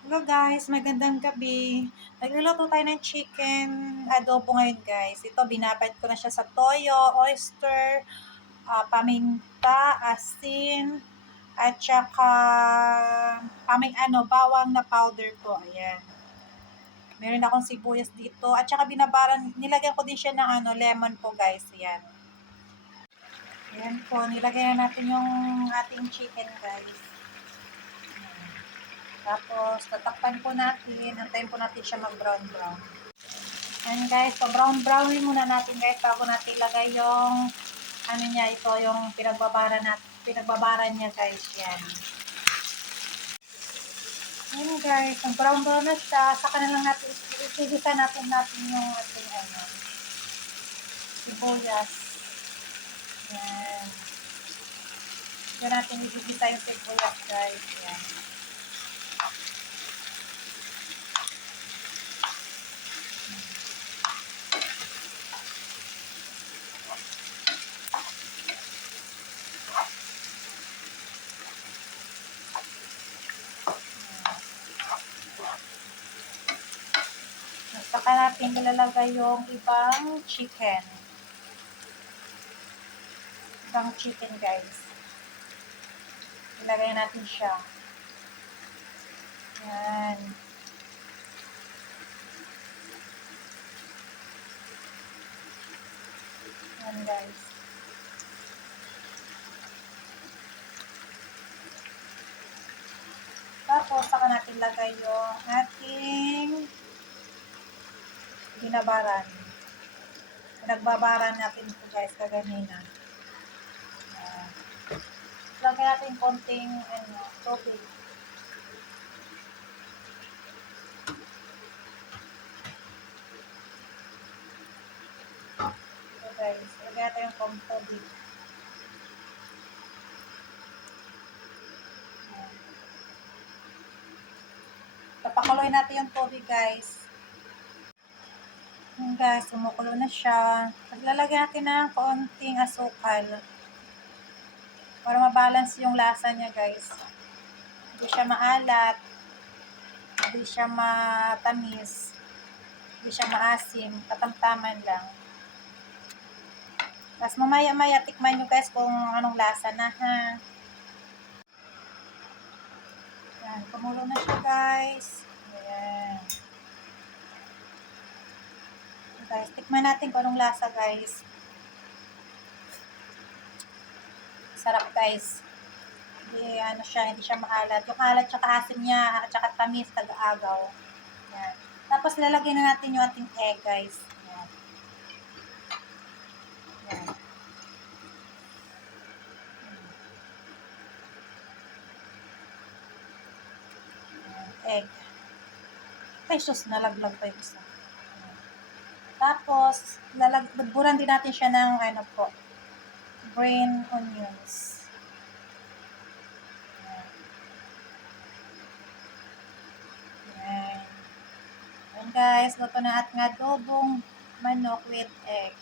Hello guys, magandang gabi. Nagluluto tayo ng chicken adobo ngayon guys. Ito, binabad ko na siya sa toyo, oyster, paminta, asin, at saka bawang na powder ko. Ayan. Meron akong sibuyas dito. At saka nilagyan ko din siya ng lemon po guys. Ayan. Ayan po, nilagay na natin yung ating chicken guys. Tapos, tatakpan po natin. Antayin po natin siya mag-brown-brown. Ayan guys, so brown-brownin muna natin guys bago natin ilagay yung ito yung pinagbabaran niya guys. Yan. Ayan guys, ang brown-brown na siya. Saka na lang natin, isigisa natin yung ating sibuyas. Yan. Diyan natin isigisa yung sibuyas guys. Yan. Saka natin ilalagay yung ibang chicken. Ibang chicken guys. Ilagay natin siya. Yan. Yan guys. Tapos, saka natin lagay yung ating binabaran. Pinagbabaran natin ito guys, kaganina. Lagay natin konting tubig. So guys, lagay natin yung konting tubig. Papakuloy natin yung tubig guys. Yung guys, kumukulo na siya. Paglalagyan natin ng konting asukal para mabalance yung lasa niya guys. Hindi siya maalat, hindi siya matamis, hindi siya maasim, katamtaman lang. Tapos mamaya-maya tikman nyo guys kung anong lasa na ha. Yan, kumulo na siya guys. Ayan. Guys, tikman natin kung anong lasa guys. Sarap guys. Hindi siya maalat. Yung alat tsaka asin niya, at saka tamis, taga-agaw. Yan. Tapos lalagyan na natin yung ating egg guys. Yan. Yan. Egg. Ay, sus, nalaglag pa yung isa. Tapos, budburan din natin siya ng green onions. Yan. Yan guys, luto na at nga adobong manok with egg.